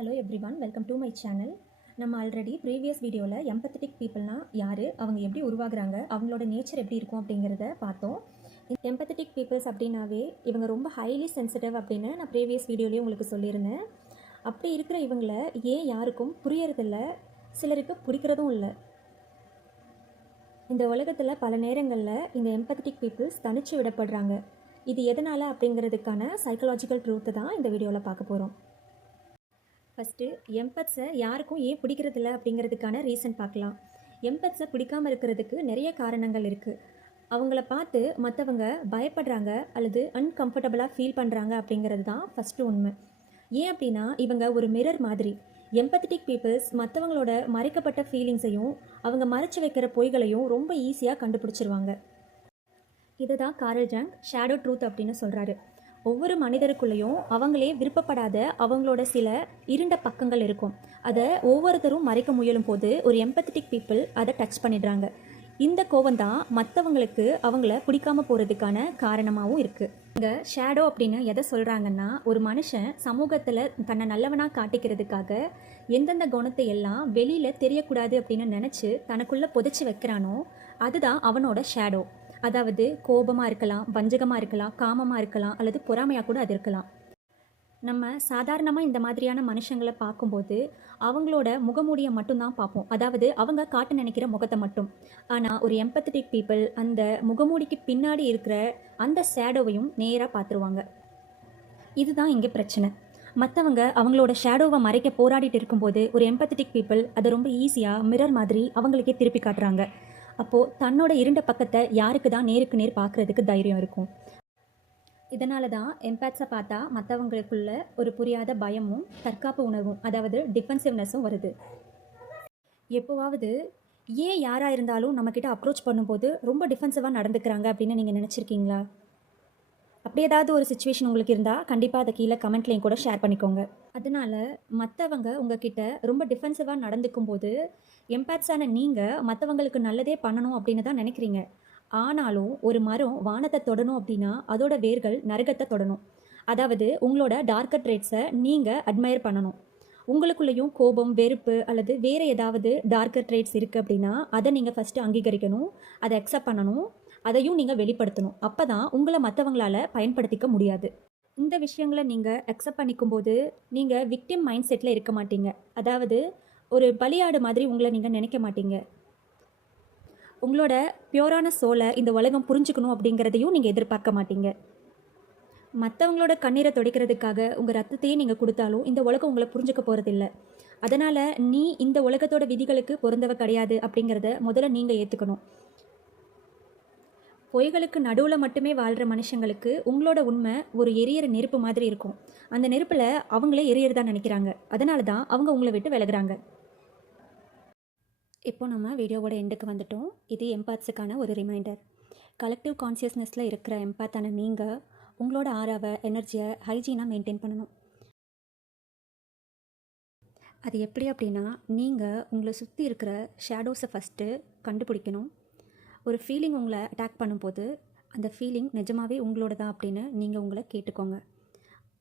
Hello everyone, welcome to my channel. நம்ம already previous வீடியோவில் empathetic பீப்புள்னால் யார், அவங்க எப்படி உருவாகுறாங்க, அவங்களோட நேச்சர் எப்படி இருக்கும் அப்படிங்கிறத பார்த்தோம். எம்பத்தட்டிக் பீப்புள்ஸ் அப்படின்னாவே இவங்க ரொம்ப ஹைலி சென்சிட்டிவ் அப்படின்னு நான் ப்ரீவியஸ் வீடியோலேயே உங்களுக்கு சொல்லியிருந்தேன். அப்படி இருக்கிற இவங்கள ஏன் யாருக்கும் புரியறதில்ல, சிலருக்கு பிடிக்கிறதும் இல்லை. இந்த உலகத்தில் பல நேரங்களில் இந்த எம்பத்தட்டிக் பீப்புள்ஸ் தனிச்சு விடப்படுறாங்க. இது எதனால் அப்படிங்கிறதுக்கான சைக்கலாஜிக்கல் ட்ரூத்தை தான் இந்த வீடியோவில் பார்க்க போகிறோம். ஃபஸ்ட்டு எம்பத்ஸை யாருக்கும் ஏன் பிடிக்கிறதில்ல அப்படிங்கிறதுக்கான ரீசன் பார்க்கலாம். எம்பத்ஸை பிடிக்காமல் இருக்கிறதுக்கு நிறைய காரணங்கள் இருக்குது. அவங்கள பார்த்து மற்றவங்க பயப்படுறாங்க அல்லது அன்கம்ஃபர்டபுளாக ஃபீல் பண்ணுறாங்க அப்படிங்கிறது தான் ஃபஸ்ட்டு உண்மை. ஏன் அப்படின்னா இவங்க ஒரு மிரர் மாதிரி. எம்பத்தட்டிக் பீப்புள்ஸ் மற்றவங்களோட மறைக்கப்பட்ட ஃபீலிங்ஸையும் அவங்க மறைச்சு வைக்கிற பொய்களையும் ரொம்ப ஈஸியாக கண்டுபிடிச்சிருவாங்க. இதை தான் கார்ல் ஜங் ஷேடோ ட்ரூத் அப்படின்னு சொல்கிறாரு. ஒவ்வொரு மனிதருக்குள்ளேயும் அவங்களே விருப்பப்படாத அவங்களோட சில இருண்ட பக்கங்கள் இருக்கும். அதை ஒவ்வொருத்தரும் மறைக்க முயலும் போது ஒரு எம்பத்தட்டிக் பீப்புள் அதை டச் பண்ணிடுறாங்க. இந்த கோபம் தான் மற்றவங்களுக்கு அவங்கள பிடிக்காம போகிறதுக்கான காரணமாகவும் இருக்குது. இங்கே ஷேடோ அப்படின்னு எதை சொல்கிறாங்கன்னா, ஒரு மனுஷன் சமூகத்தில் தன்னை நல்லவனாக காட்டிக்கிறதுக்காக எந்தெந்த குணத்தை எல்லாம் வெளியில் தெரியக்கூடாது அப்படின்னு நினச்சி தனக்குள்ளே புதைச்சி வைக்கிறானோ அதுதான் அவனோட ஷேடோ. அதாவது கோபமாக இருக்கலாம், வஞ்சகமாக இருக்கலாம், காமமாக இருக்கலாம், அல்லது பொறாமையாக கூட அது இருக்கலாம். நம்ம சாதாரணமாக இந்த மாதிரியான மனுஷங்களை பார்க்கும்போது அவங்களோட முகமூடியை மட்டும்தான் பார்ப்போம், அதாவது அவங்க காட்ட நினைக்கிற முகத்தை மட்டும். ஆனால் ஒரு எம்பத்தட்டிக் பீப்புள் அந்த முகமூடிக்கு பின்னாடி இருக்கிற அந்த ஷேடோவையும் நேராக பார்த்துருவாங்க. இதுதான் இங்கே பிரச்சனை. மற்றவங்க அவங்களோட ஷேடோவை மறைக்க போராடிட்டு இருக்கும்போது ஒரு எம்பத்தட்டிக் பீப்புள் அதை ரொம்ப ஈஸியாக மிரர் மாதிரி அவங்களுக்கே திருப்பி காட்டுறாங்க. அப்போது தன்னோட இருண்ட பக்கத்தை யாருக்கு தான் நேருக்கு நேர் பார்க்குறதுக்கு தைரியம் இருக்கும். இதனால தான் எம்பேத்ஸை பார்த்தா மற்றவங்களுக்குள்ள ஒரு புரியாத பயமும் தற்காப்பு உணர்வும், அதாவது டிஃபென்சிவ்னஸும் வருது. எப்போவாவது ஏன் யாராக இருந்தாலும் நம்மக்கிட்ட அப்ரோச் பண்ணும்போது ரொம்ப டிஃபென்சிவாக நடந்துக்கிறாங்க அப்படின்னு நீங்கள் நினச்சிருக்கீங்களா? அப்படி ஏதாவது ஒரு சுச்சுவேஷன் உங்களுக்கு இருந்தால் கண்டிப்பாக அதை கீழே கமெண்ட்லேயும் கூட ஷேர் பண்ணிக்கோங்க. அதனால் மற்றவங்க உங்ககிட்ட ரொம்ப டிஃபென்சிவாக நடந்துக்கும் போது எம்பேத்ஸான நீங்கள் மற்றவங்களுக்கு நல்லதே பண்ணணும் அப்படின்னு தான் நினைக்கிறீங்க. ஆனாலும் ஒரு மரம் வானத்தை தொடணும் அப்படின்னா அதோட வேர்கள் நரகத்தை தொடணும். அதாவது உங்களோட டார்க்கர் ட்ரேட்ஸை நீங்கள் அட்மையர் பண்ணணும். உங்களுக்குள்ளேயும் கோபம், வெறுப்பு அல்லது வேறு ஏதாவது டார்க்கர் ட்ரேட்ஸ் இருக்குது அப்படின்னா அதை நீங்கள் ஃபஸ்ட்டு அங்கீகரிக்கணும், அதை அக்செப்ட் பண்ணணும், அதையும் நீங்கள் வெளிப்படுத்தணும். அப்போ தான் உங்களை மற்றவங்களால் பயன்படுத்திக்க முடியாது. இந்த விஷயங்களை நீங்கள் அக்செப்ட் பண்ணிக்கும்போது நீங்கள் விக்டிம் மைண்ட் செட்டில் இருக்க மாட்டீங்க. அதாவது ஒரு பலியாடு மாதிரி உங்களை நீங்கள் நினைக்க மாட்டீங்க. உங்களோட பியூரான சோலை இந்த உலகம் புரிஞ்சுக்கணும் அப்படிங்கிறதையும் நீங்கள் எதிர்பார்க்க மாட்டீங்க. மற்றவங்களோட கண்ணீரை துடைக்கிறதுக்காக உங்கள் ரத்தத்தையே நீங்கள் கொடுத்தாலும் இந்த உலகம் உங்களை புரிஞ்சுக்க போகிறதில்ல. அதனால் நீ இந்த உலகத்தோட விதிகளுக்கு பொருந்தவ கிடையாது அப்படிங்கிறத முதல்ல நீங்கள் ஏற்றுக்கணும். பொய்களுக்கு நடுவில் மட்டுமே வாழ்கிற மனுஷங்களுக்கு உங்களோட உண்மை ஒரு எரியற நெருப்பு மாதிரி இருக்கும். அந்த நெருப்பில் அவங்களே எரியறதா நினைக்கிறாங்க. அதனால தான் அவங்க உங்களை விட்டு விலகுறாங்க. இப்போ நம்ம வீடியோவோட எண்டுக்கு வந்துட்டோம். இது எம்பாத்ஸுக்கான ஒரு ரிமைண்டர். கலெக்டிவ் கான்சியஸ்னஸில் இருக்கிற எம்பாத்தான நீங்கள் உங்களோட ஆறாவை, எனர்ஜியை ஹைஜீனாக மெயின்டைன் பண்ணணும். அது எப்படி அப்படின்னா, நீங்கள் உங்களை சுற்றி இருக்கிற ஷேடோஸை ஃபஸ்ட்டு கண்டுபிடிக்கணும். ஒரு ஃபீலிங் உங்களை அட்டாக் பண்ணும்போது அந்த ஃபீலிங் நிஜமாகவே உங்களோட தான் அப்படின்னு நீங்கள் உங்களை கேட்டுக்கோங்க.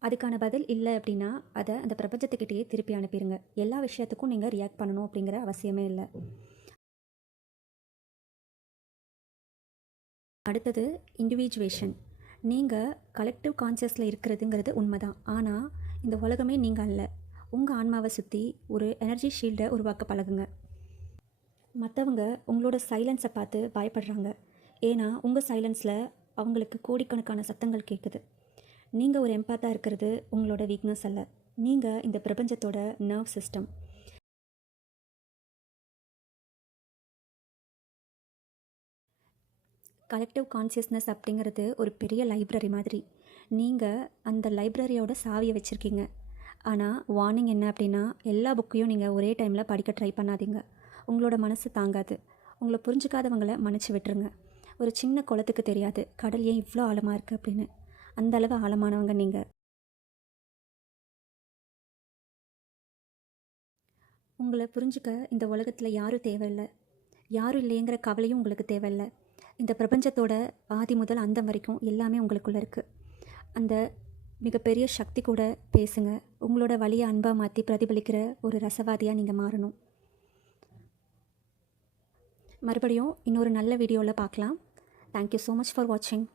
அதுக்கான பதில் இல்லை அப்படின்னா அதை அந்த பிரபஞ்சத்துக்கிட்டேயே திருப்பி அனுப்பிடுங்க. எல்லா விஷயத்துக்கும் நீங்கள் ரியாக்ட் பண்ணணும் அப்படிங்கிற அவசியமே இல்லை. அடுத்தது இண்டிவிஜுவேஷன். நீங்கள் கலெக்டிவ் கான்சியஸில் இருக்கிறதுங்கிறது உண்மைதான். ஆனால் இந்த உலகமே நீங்கள் அல்ல. உங்கள் ஆன்மாவை சுற்றி ஒரு எனர்ஜி ஷீல்டை உருவாக்க பழகுங்க. மற்றவங்க உங்களோட சைலன்ஸை பார்த்து பயப்படுறாங்க. ஏன்னா உங்கள் சைலன்ஸில் அவங்களுக்கு கோடிக்கணக்கான சத்தங்கள் கேட்குது. நீங்கள் ஒரு எம்பாத்தாக இருக்கிறது உங்களோட வீக்னஸ் அல்ல. நீங்கள் இந்த பிரபஞ்சத்தோட நர்வ் சிஸ்டம். கலெக்டிவ் கான்சியஸ்னஸ் அப்படிங்கிறது ஒரு பெரிய லைப்ரரி மாதிரி. நீங்கள் அந்த லைப்ரரியோட சாவியை வச்சுருக்கீங்க. ஆனால் வார்னிங் என்ன அப்படின்னா, எல்லா புக்கையும் நீங்கள் ஒரே டைமில் படிக்க ட்ரை பண்ணாதீங்க. உங்களோட மனசு தாங்காது. உங்களை புரிஞ்சுக்காதவங்களை மன்னிச்சு விட்டுருங்க. ஒரு சின்ன குளத்துக்கு தெரியாது கடல் ஏன் இவ்வளோ ஆழமாக இருக்குது அப்படின்னு. அந்த அளவு ஆழமானவங்க நீங்கள். உங்களை புரிஞ்சுக்க இந்த உலகத்தில் யாரும் தேவையில்லை. யாரும் இல்லைங்கிற கவலையும் உங்களுக்கு தேவையில்லை. இந்த பிரபஞ்சத்தோட ஆதி முதல் அந்தம் வரைக்கும் எல்லாமே உங்களுக்குள்ளே இருக்குது. அந்த மிகப்பெரிய சக்தி கூட பேசுங்க. உங்களோட வலியை அன்பாக மாற்றி பிரதிபலிக்கிற ஒரு ரசவாதியாக நீங்கள் மாறணும். மறுபடியும் இன்னொரு நல்ல வீடியோவில் பார்க்கலாம். தேங்க்யூ ஸோ மச் ஃபார் வாட்சிங்.